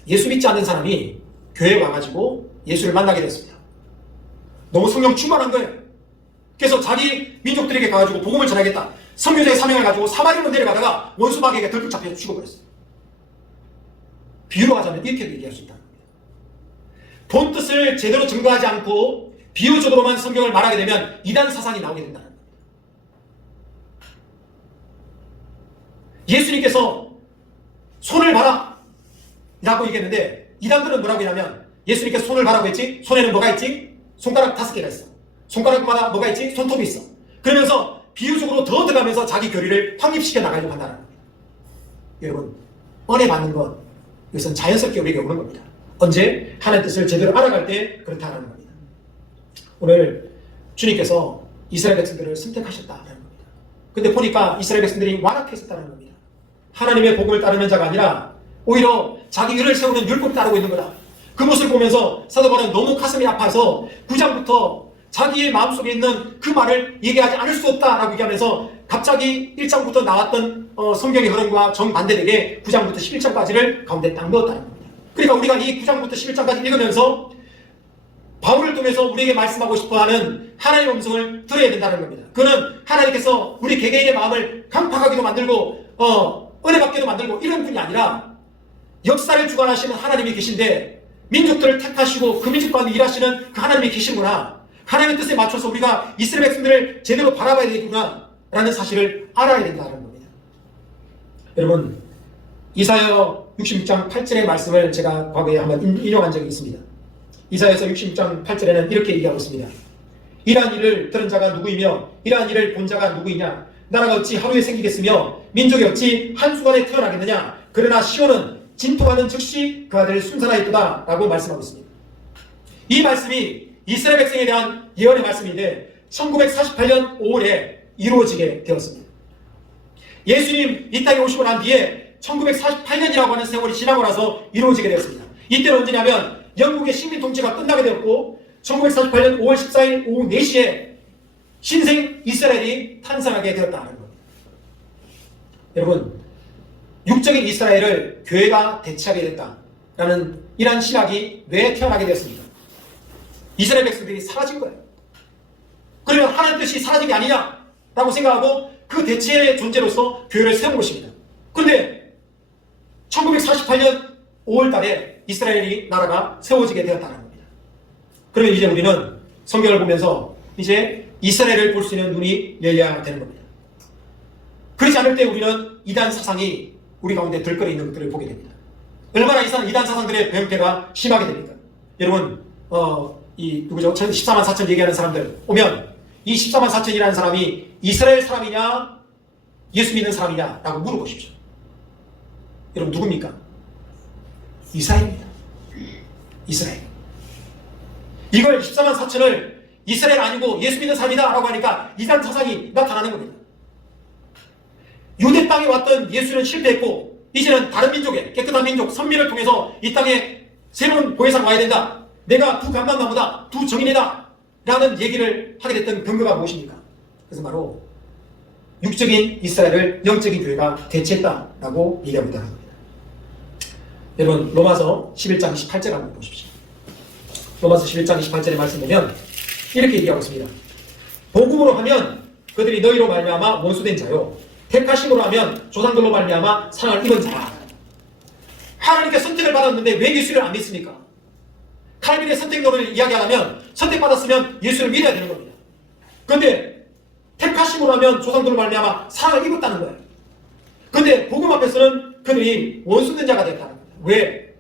예수 믿지 않는 사람이 교회에 와가지고 예수를 만나게 됐습니다. 너무 성령 충만한 거예요. 그래서 자기 민족들에게 가가지고 복음을 전하겠다. 선교사의 사명을 가지고 사마리아로 내려가다가 원수 마귀에게 덜컥 잡혀 죽어버렸어요. 비유로 하자면 이렇게 얘기할 수 있다. 본 뜻을 제대로 증거하지 않고 비유적으로만 성경을 말하게 되면 이단 사상이 나오게 된다는 겁니다. 예수님께서 손을 봐라 라고 얘기했는데 이단들은 뭐라고 했냐면 예수님께서 손을 봐라고 했지 손에는 뭐가 있지? 손가락 5개가 있어. 손가락마다 뭐가 있지? 손톱이 있어. 그러면서 비유적으로 더 들어가면서 자기 교리를 확립시켜 나가려고 한다는 겁니다. 여러분, 은혜 받는 것 이것은 자연스럽게 우리에게 오는 겁니다. 언제? 하나님의 뜻을 제대로 알아갈 때 그렇다는 겁니다. 오늘 주님께서 이스라엘 백성들을 선택하셨다는 겁니다. 근데 보니까 이스라엘 백성들이 완악했었다는 겁니다. 하나님의 복음을 따르는 자가 아니라 오히려 자기 의를 세우는 율법을 따르고 있는 거다. 그 모습을 보면서 사도 바울은 너무 가슴이 아파서 9장부터 자기의 마음속에 있는 그 말을 얘기하지 않을 수 없다라고 얘기하면서 갑자기 1장부터 나왔던 성경의 흐름과 정반대되게 9장부터 11장까지를 가운데 딱 넣었다는 겁니다. 그러니까 우리가 이 9장부터 11장까지 읽으면서 바울을 통해서 우리에게 말씀하고 싶어하는 하나님의 음성을 들어야 된다는 겁니다. 그는 하나님께서 우리 개개인의 마음을 강팍하기도 만들고 은혜 받게도 만들고 이런 분이 아니라 역사를 주관하시는 하나님이 계신데 민족들을 택하시고 그 민족 가운데 일하시는 그 하나님이 계시구나. 하나님의 뜻에 맞춰서 우리가 이스라엘 백성들을 제대로 바라봐야 되겠구나 라는 사실을 알아야 된다는 겁니다. 여러분, 이사야 66장 8절의 말씀을 제가 과거에 한번 인용한 적이 있습니다. 이사야서 66장 8절에는 이렇게 얘기하고 있습니다. 이러한 일을 들은 자가 누구이며 이러한 일을 본 자가 누구이냐. 나라가 어찌 하루에 생기겠으며 민족이 어찌 한순간에 태어나겠느냐. 그러나 시온은 진토하는 즉시 그 아들 순산하였도다 라고 말씀하고 있습니다. 이 말씀이 이스라엘 백성에 대한 예언의 말씀인데 1948년 5월에 이루어지게 되었습니다. 예수님 이 땅에 오시고 난 뒤에 1948년이라고 하는 세월이 지나고 나서 이루어지게 되었습니다. 이때는 언제냐면 영국의 식민 통치가 끝나게 되었고 1948년 5월 14일 오후 4시에 신생 이스라엘이 탄생하게 되었다는 겁니다. 여러분, 육적인 이스라엘을 교회가 대체하게 됐다라는 이러한 신학이 왜 태어나게 되었습니까? 이스라엘 백성들이 사라진 거예요. 그러면 하나님 뜻이 사라진 게 아니냐라고 생각하고 그 대체의 존재로서 교회를 세운 것입니다. 그런데 1948년 5월 달에 이스라엘이 나라가 세워지게 되었다는 겁니다. 그러면 이제 우리는 성경을 보면서 이제 이스라엘을 볼 수 있는 눈이 열려야 되는 겁니다. 그렇지 않을 때 우리는 이단 사상이 우리 가운데 들끓어 있는 것들을 보게 됩니다. 얼마나 이단 사상들의 병폐가 심하게 됩니까? 여러분, 누구죠? 14만 4천 얘기하는 사람들 오면 이 14만 4천이라는 사람이 이스라엘 사람이냐 예수 믿는 사람이냐 라고 물어보십시오. 여러분, 누굽니까? 이스라엘입니다. 이스라엘. 이걸 14만 4천을 이스라엘 아니고 예수 믿는 사람이다 라고 하니까 이단 사상이 나타나는 겁니다. 유대 땅에 왔던 예수는 실패했고 이제는 다른 민족의 깨끗한 민족 선민을 통해서 이 땅에 새로운 보혜사가 와야 된다. 내가 두 감람나무다. 두 정인이다. 라는 얘기를 하게 됐던 근거가 무엇입니까? 그래서 바로 육적인 이스라엘을 영적인 교회가 대체했다라고 얘기하고 있다는 겁니다. 여러분, 로마서 11장 28절 한번 보십시오. 로마서 11장 28절의 말씀 보면 이렇게 얘기하고 있습니다. 복음으로 하면 그들이 너희로 말미암아 원수된 자요 택하심으로 하면 조상들로 말미암아 사랑을 입은 자라. 하나님께 선택을 받았는데 왜 예수를 안 믿습니까? 칼빈의 선택론을 이야기하려면 선택받았으면 예수를 믿어야 되는 겁니다. 그런데 택하심으로 하면 조상들로 말미암아 사랑을 입었다는 거예요. 그런데 복음 앞에서는 그들이 원수된 자가 됐다는 겁니다. 왜?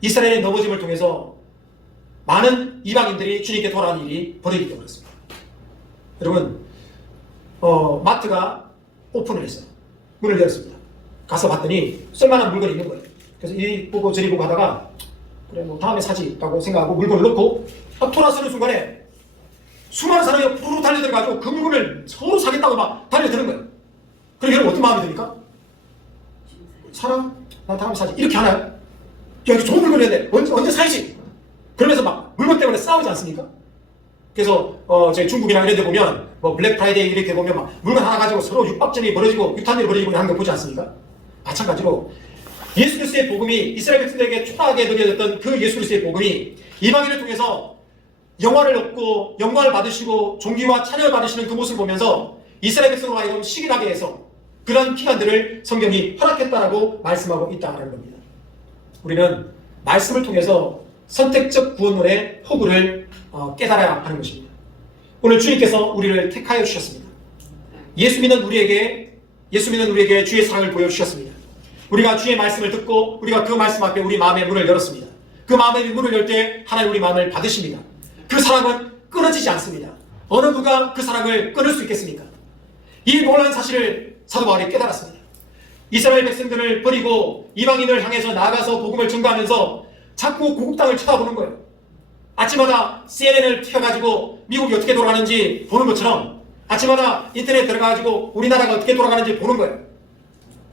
이스라엘의 넘어짐을 통해서 많은 이방인들이 주님께 돌아오는 일이 벌어지기 때문에 그렇습니다. 여러분, 마트가 오픈을 했어요. 문을 열었습니다. 가서 봤더니 쓸만한 물건이 있는 거예요. 그래서 이 보고 저리 보고 하다가 그래 뭐 다음에 사지 라고 생각하고 물건을 넣고 딱 돌아서는 순간에 수많은 사람이 푸르르 달려들어가지고 그 물건을 서로 사겠다고 막 달려드는 거예요. 그럼 여러분 어떤 마음이 듭니까? 사람? 난 다음에 사지. 이렇게 하나요? 야, 이거 좋은 물건인데 언제 사야지? 그러면서 막 물건 때문에 싸우지 않습니까? 그래서 저희 중국이나 이런 데 보면 뭐 블랙 프라이데이 이렇게 보면 막 물건 하나 가지고 서로 육박전이 벌어지고 유탄전이 벌어지고 하는 거 보지 않습니까? 마찬가지로 예수 그리스도의 복음이 이스라엘 백성들에게 초라하게 드려졌던 그 예수 그리스도의 복음이 이방인을 통해서 영화를 얻고 영광을 받으시고 존귀와 찬양을 받으시는 그 모습을 보면서 이스라엘 백성으로 하여금 시기하게 해서 그런 기간들을 성경이 허락했다라고 말씀하고 있다는 겁니다. 우리는 말씀을 통해서 선택적 구원론의 허구를 깨달아야 하는 것입니다. 오늘 주님께서 우리를 택하여 주셨습니다. 예수 믿는 우리에게 주의 사랑을 보여주셨습니다. 우리가 주의 말씀을 듣고 우리가 그 말씀 앞에 우리 마음의 문을 열었습니다. 그 마음의 문을 열 때 하나님 우리 마음을 받으십니다. 그 사랑은 끊어지지 않습니다. 어느 누가 그 사랑을 끊을 수 있겠습니까? 이 놀라운 사실을 사도 바울이 깨달았습니다. 이스라엘 백성들을 버리고 이방인을 향해서 나아가서 복음을 증거하면서 자꾸 고국 땅을 쳐다보는 거예요. 아침마다 CNN을 켜가지고 미국이 어떻게 돌아가는지 보는 것처럼 아침마다 인터넷 들어가가지고 우리나라가 어떻게 돌아가는지 보는 거예요.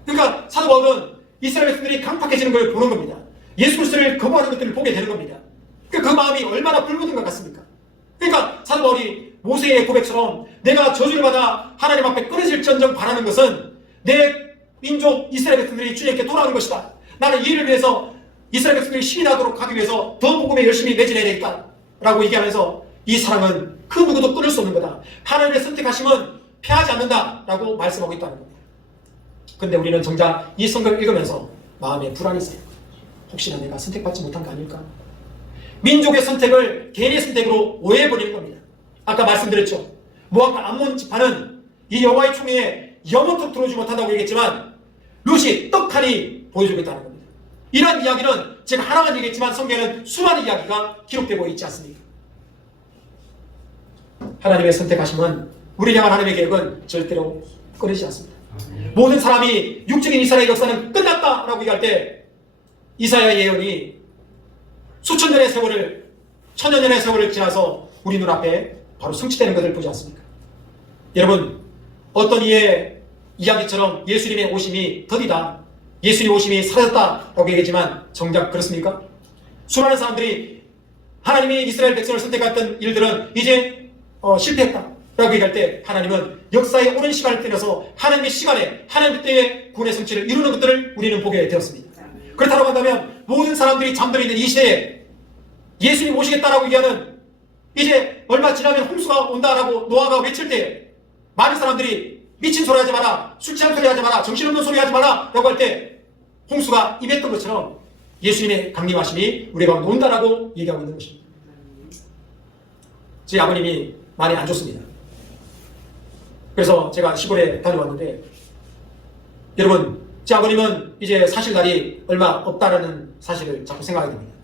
그러니까 사도 바울은 이스라엘 백성들이 강팍해지는 걸 보는 겁니다. 예수 그리스도를 거부하는 것들을 보게 되는 겁니다. 그 마음이 얼마나 불붙은 것 같습니까? 그러니까 사도 바울이 모세의 고백처럼 내가 저주를 받아 하나님 앞에 끊어질지언정 바라는 것은 내 민족 이스라엘 백성들이 주님께 돌아오는 것이다. 나는 이를 위해서 이스라엘 백성들이 시인하도록 하기 위해서 더 복음에 열심히 매진해야 되겠다 라고 얘기하면서 이 사랑은 그 누구도 끊을 수 없는 거다. 하나님의 선택하심은 패하지 않는다 라고 말씀하고 있다는 겁니다. 근데 우리는 정작 이 성경을 읽으면서 마음에 불안이 있어요. 혹시나 내가 선택받지 못한 거 아닐까? 민족의 선택을 개인의 선택으로 오해해버리는 겁니다. 아까 말씀드렸죠. 모압과 암몬 지파는 이 여호와의 총회에 영원토록 들어오지 못한다고 얘기했지만 룻이 떡하니 보여주겠다는 겁니다. 이런 이야기는 제가 하나만 얘기했지만 성경에는 수많은 이야기가 기록되고 있지 않습니까? 하나님의 선택하심은 우리를 향한 하나님의 계획은 절대로 끊이지 않습니다. 모든 사람이 육적인 이스라엘 역사는 끝났다라고 얘기할 때 이사야 예언이 수천 년의 세월을 천여 년의 세월을 지나서 우리 눈앞에 바로 성취되는 것을 보지 않습니까? 여러분, 어떤 이의 이야기처럼 예수님의 오심이 더디다, 예수님의 오심이 사라졌다라고 얘기했지만 정작 그렇습니까? 수많은 사람들이 하나님이 이스라엘 백성을 선택했던 일들은 이제 실패했다 라고 얘기할 때 하나님은 역사의 오랜 시간을 때려서 하나님의 시간에 하나님 때의 구원의 성취를 이루는 것들을 우리는 보게 되었습니다. 그렇다고 한다면 모든 사람들이 잠들어 있는 이 시대에 예수님 오시겠다라고 얘기하는 이제 얼마 지나면 홍수가 온다라고 노아가 외칠 때 많은 사람들이 미친 소리 하지 마라, 술 취한 소리 하지 마라, 정신없는 소리 하지 마라 라고 할 때 홍수가 임했던 것처럼 예수님의 강림하심이 우리 가운데 온다라고 얘기하고 있는 것입니다. 제 아버님이 많이 안 좋습니다. 그래서 제가 시골에 다녀왔는데 여러분, 제 아버님은 이제 사실 날이 얼마 없다라는 사실을 자꾸 생각하게 됩니다.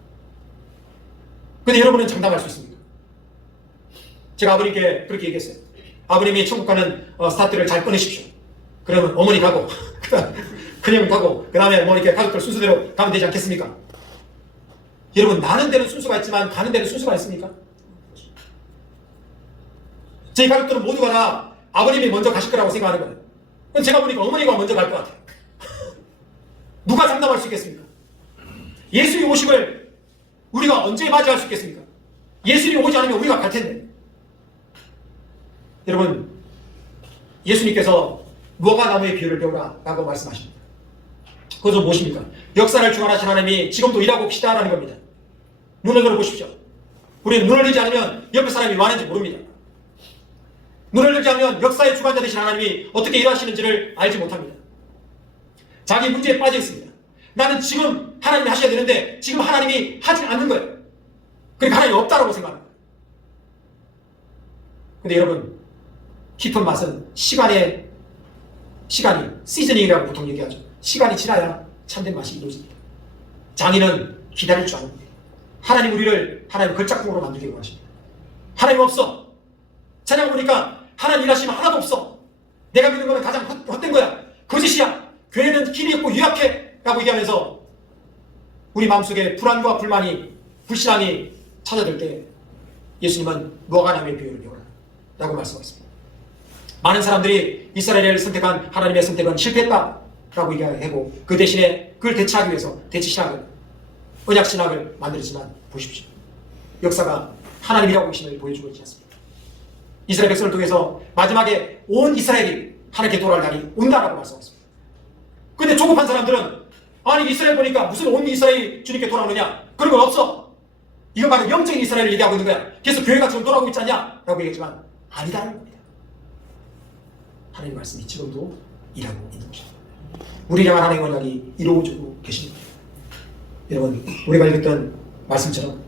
근데 여러분은 장담할 수 있습니까? 제가 아버님께 그렇게 얘기했어요. 아버님이 천국 가는 스타트를 잘 끊으십시오. 그러면 어머니 가고 그냥 가고 그 다음에 뭐 이렇게 가족들 순서대로 가면 되지 않겠습니까? 여러분, 나는 데는 순서가 있지만 가는 데는 순서가 있습니까? 제 가족들은 모두가 다 아버님이 먼저 가실 거라고 생각하는 거예요. 그럼 제가 보니까 어머니가 먼저 갈 것 같아요. 누가 장담할 수 있겠습니까? 예수님 오심을 우리가 언제 맞이할 수 있겠습니까? 예수님 오지 않으면 우리가 갈 텐데. 여러분, 예수님께서 무화과 나무의 비유를 배우라 라고 말씀하십니다. 그것은 무엇입니까? 역사를 주관하신 하나님이 지금도 일하고 계시다라는 겁니다. 눈을 들어보십시오. 우리는 눈을 들지 않으면 옆에 사람이 뭐 하는지 모릅니다. 눈을 들게 하면 역사의 주관자 되신 하나님이 어떻게 일하시는지를 알지 못합니다. 자기 문제에 빠져 있습니다. 나는 지금 하나님이 하셔야 되는데 지금 하나님이 하지 않는 거예요. 그러니까 하나님이 없다라고 생각합니다. 근데 여러분, 깊은 맛은 시간이 시즈닝이라고 보통 얘기하죠. 시간이 지나야 참된 맛이 이루어집니다. 장인은 기다릴 줄 아는 거예요. 하나님 우리를 하나님 걸작품으로 만들기 원하십니다. 하나님 없어. 찬양 보니까 하나님 일하시면 하나도 없어. 내가 믿는 거는 가장 헛된 거야. 거짓이야. 교회는 힘이 없고 유약해 라고 얘기하면서 우리 마음속에 불안과 불만이 불신앙이 찾아들 때 예수님은 무화과나무의 비유를 배우라 라고 말씀하셨습니다. 많은 사람들이 이스라엘을 선택한 하나님의 선택은 실패했다 라고 얘기하고 그 대신에 그걸 대체하기 위해서 대치신학을 언약신학을 만들었지만 보십시오. 역사가 하나님이라고 하심을 보여주고 있지 않습니까? 이스라엘 백성을 통해서 마지막에 온 이스라엘이 하나님께 돌아갈 날이 온다라고 말씀하셨습니다. 근데 조급한 사람들은 아니 이스라엘 보니까 무슨 온 이스라엘이 주님께 돌아오느냐? 그런 건 없어. 이건 바로 영적인 이스라엘을 얘기하고 있는 거야. 그래서 교회가 지금 돌아오고 있지 않냐? 라고 얘기했지만 아니다는 겁니다. 하나님 말씀이 지금도 일하고 있는 것입니다. 우리 향한 하나님의 언약이 이루어지고 계십니다. 여러분, 우리가 읽었던 말씀처럼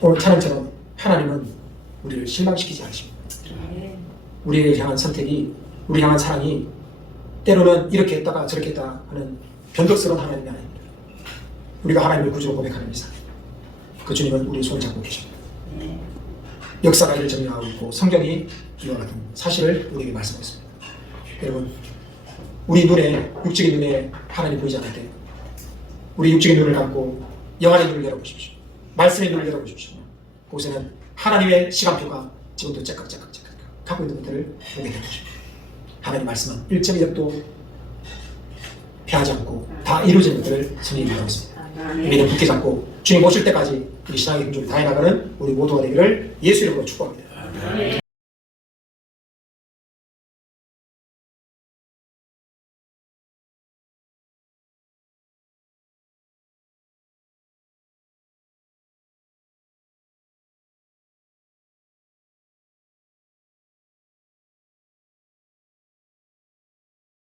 오늘 찬양처럼 하나님은 우리를 실망시키지 않으십니다. 우리를 향한 선택이, 우리 향한 사랑이 때로는 이렇게 했다가 저렇게 했다 하는 변덕스러운 하나님이 아닙니다. 우리가 하나님을 구주로 고백하는 이상 그 주님은 우리의 손을 잡고 계십니다. 역사가 이를 증명하고 있고 성경이 이와 같은 사실을 우리에게 말씀하셨습니다. 여러분, 우리 눈에, 육적인 눈에 하나님 보이지 않을 때 우리 육적인 눈을 감고 영안의 눈을 열어보십시오. 말씀의 눈을 열어보십시오. 그곳에는 하나님의 시간표가 지금도 째깍째깍 하고 있는 것들을 보게 되는 것입니다. 하나님 말씀은 1.1도 피하지 않고 다 이루어진 것들을 성경이 말하고 있습니다. 우리는 굳게 잡고 주님 오실 때까지 우리 신앙의 긍정을 다해 나가는 우리 모두가 되기를 예수 이름으로 축복합니다.